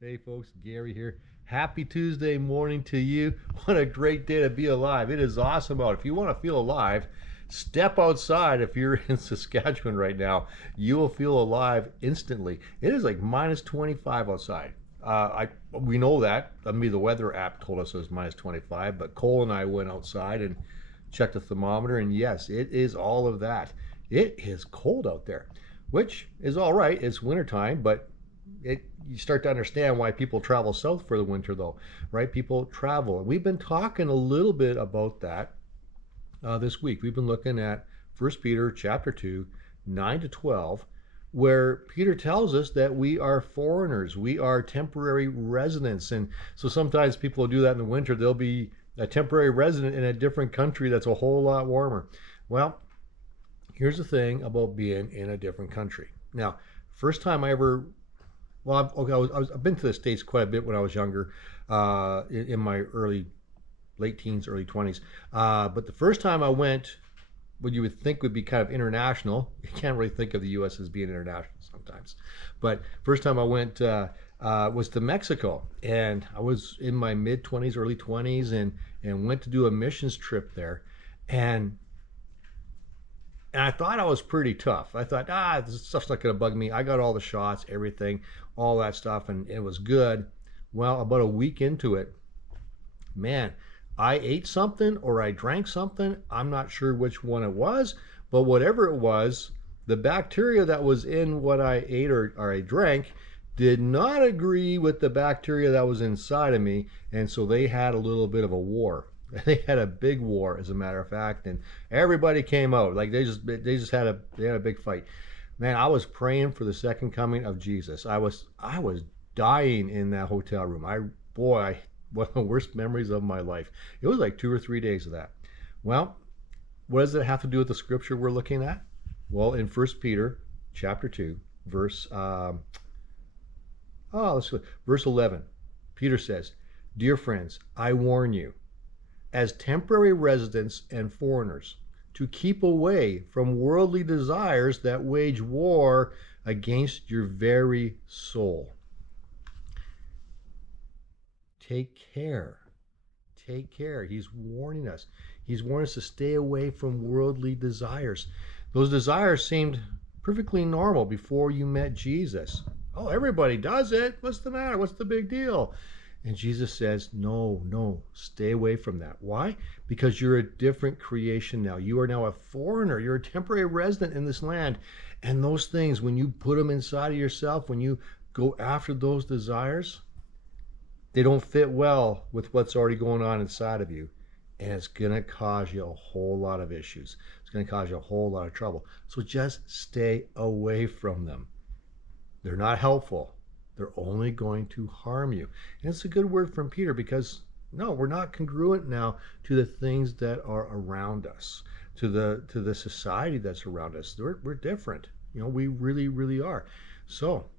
Hey folks, Gary here. Happy Tuesday morning to you. What a great day to be alive. It is awesome out. If you want to feel alive, step outside. If you're in Saskatchewan right now, you will feel alive instantly. It is like minus 25 outside. We know that. I mean, the weather app told us it was minus 25, but Cole and I went outside and checked the thermometer, and yes, it is all of that. It is cold out there, which is all right. It's wintertime, but you start to understand why people travel south for the winter, though, right? People travel. We've been talking a little bit about that this week. We've been looking at First Peter chapter 2, 9 to 12, where Peter tells us that we are foreigners, we are temporary residents. And so sometimes people will do that in the winter. They'll be a temporary resident in a different country that's a whole lot warmer. Well, here's the thing about being in a different country. Now, first time I ever well, I've been to the States quite a bit when I was younger, in my late teens, early 20s. But the first time I went, what you would think would be kind of international, you can't really think of the U.S. as being international sometimes. But first time I went was to Mexico, and I was in my mid 20s, early 20s, and went to do a missions trip there. And I thought I was pretty tough. I thought, this stuff's not going to bug me. I got all the shots, everything, all that stuff, and it was good. Well, about a week into it, man, I ate something or I drank something. I'm not sure which one it was, but whatever it was, the bacteria that was in what I ate or I drank did not agree with the bacteria that was inside of me, and so they had a little bit of a war. They had a big war, as a matter of fact, and everybody came out. Like they had a big fight. Man, I was praying for the second coming of Jesus. I was dying in that hotel room. One of the worst memories of my life. It was like 2 or 3 days of that. Well, what does it have to do with the scripture we're looking at? Well, in First Peter chapter 2, verse 11, Peter says, "Dear friends, I warn you, as temporary residents and foreigners, to keep away from worldly desires that wage war against your very soul." Take care. Take care. He's warning us. He's warning us to stay away from worldly desires. Those desires seemed perfectly normal before you met Jesus. Oh, everybody does it. What's the matter? What's the big deal? And Jesus says, no, stay away from that. Why? Because you're a different creation now. You are now a foreigner. You're a temporary resident in this land. And those things, when you put them inside of yourself, when you go after those desires, they don't fit well with what's already going on inside of you. And it's going to cause you a whole lot of issues. It's going to cause you a whole lot of trouble. So just stay away from them. They're not helpful. They're only going to harm you. And it's a good word from Peter because, no, we're not congruent now to the things that are around us, to the society that's around us. We're different. We really, really are. So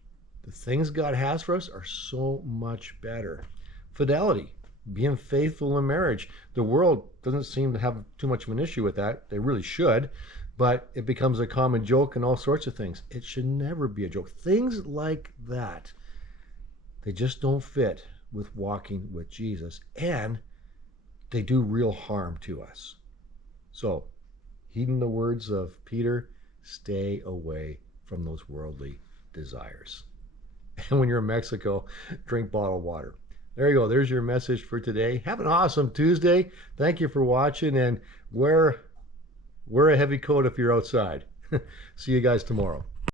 the things God has for us are so much better. Fidelity, being faithful in marriage. The world doesn't seem to have too much of an issue with that. They really should. But it becomes a common joke and all sorts of things. It should never be a joke. Things like that, they just don't fit with walking with Jesus, and they do real harm to us. So, heeding the words of Peter, stay away from those worldly desires. And when you're in Mexico, drink bottled water. There you go. There's your message for today. Have an awesome Tuesday. Thank you for watching, and wear a heavy coat if you're outside. See you guys tomorrow.